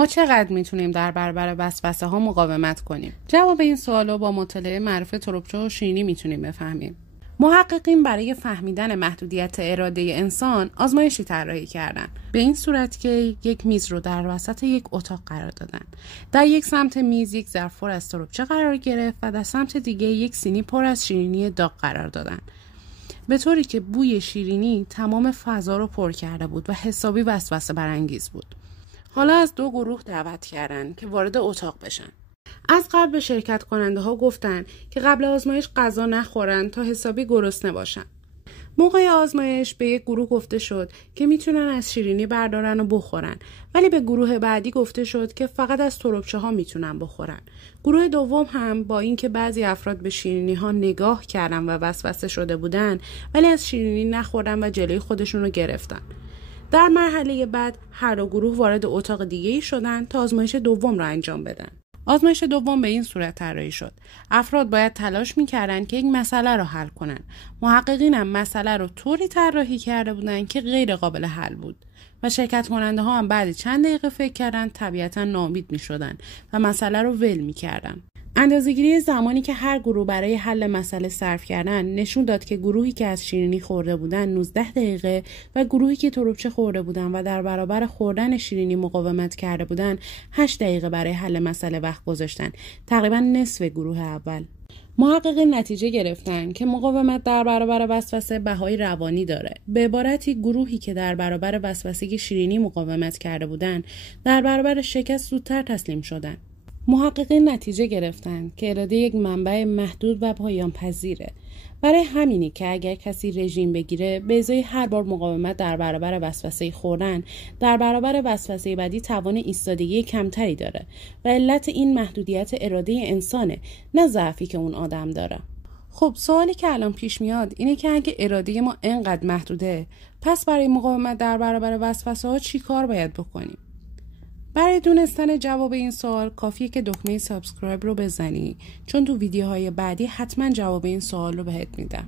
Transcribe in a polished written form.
ما چقدر میتونیم در برابر وسوسه ها مقاومت کنیم؟ جواب این سوالو با مطالعه معرف تروبچه و شیرینی میتونیم بفهمیم. محققین برای فهمیدن محدودیت اراده انسان آزمایشی طراحی کردن، به این صورت که یک میز رو در وسط یک اتاق قرار دادن. در یک سمت میز یک ظرف پر از تروبچه قرار گرفت و در سمت دیگه یک سینی پر از شیرینی داغ قرار دادن، به طوری که بوی شیرینی تمام فضا رو پر کرده بود و حسابی وسوسه برانگیز بود. حالا از دو گروه دعوت کردن که وارد اتاق بشن. از قبل به شرکت کننده ها گفتن که قبل آزمایش غذا نخورن تا حسابی گرسنه باشن. موقع آزمایش به یک گروه گفته شد که میتونن از شیرینی بردارن و بخورن، ولی به گروه بعدی گفته شد که فقط از تربچه ها میتونن بخورن. گروه دوم هم با اینکه بعضی افراد به شیرینی ها نگاه کردن و وسوسه شده بودن، ولی از شیرینی نخوردن و جلوی خودشون رو گرفتن. در مرحله بعد هر دو گروه وارد اتاق دیگه‌ای شدن تا آزمایش دوم را انجام بدن. آزمایش دوم به این صورت طراحی شد: افراد باید تلاش می‌کردند که یک مسئله را حل کنند. محققین هم مسئله رو طوری طراحی کرده بودند که غیر قابل حل بود و شرکت کننده ها هم بعد چند دقیقه فکر کردن طبیعتاً ناامید می‌شدن و مسئله رو ول می‌کردن. اندازه‌گیری زمانی که هر گروه برای حل مسئله صرف کردن نشون داد که گروهی که از شیرینی خورده بودن 19 دقیقه و گروهی که تربچه خورده بودن و در برابر خوردن شیرینی مقاومت کرده بودن 8 دقیقه برای حل مسئله وقت گذاشتن، تقریبا نصف گروه اول. محققین نتیجه گرفتن که مقاومت در برابر وسوسه بهای روانی داره. به عبارتی گروهی که در برابر وسوسه شیرینی مقاومت کرده بودن در برابر شکست زودتر تسلیم شدن. محققین نتیجه گرفتن که اراده یک منبع محدود و پایان پذیره. برای همینی که اگر کسی رژیم بگیره به ازای هر بار مقاومت در برابر وسوسه خوردن، در برابر وسوسه بعدی توان ایستادگی کمتری داره و علت این محدودیت اراده انسانه، نه ضعفی که اون آدم داره. خب سوالی که الان پیش میاد اینه که اگه اراده ما اینقدر محدوده، پس برای مقاومت در برابر وسوسه ها چی کار باید بکنیم؟ برای دونستن جواب این سوال کافیه که دکمه سابسکرایب رو بزنی، چون تو ویدیوهای بعدی حتما جواب این سوال رو بهت میدم.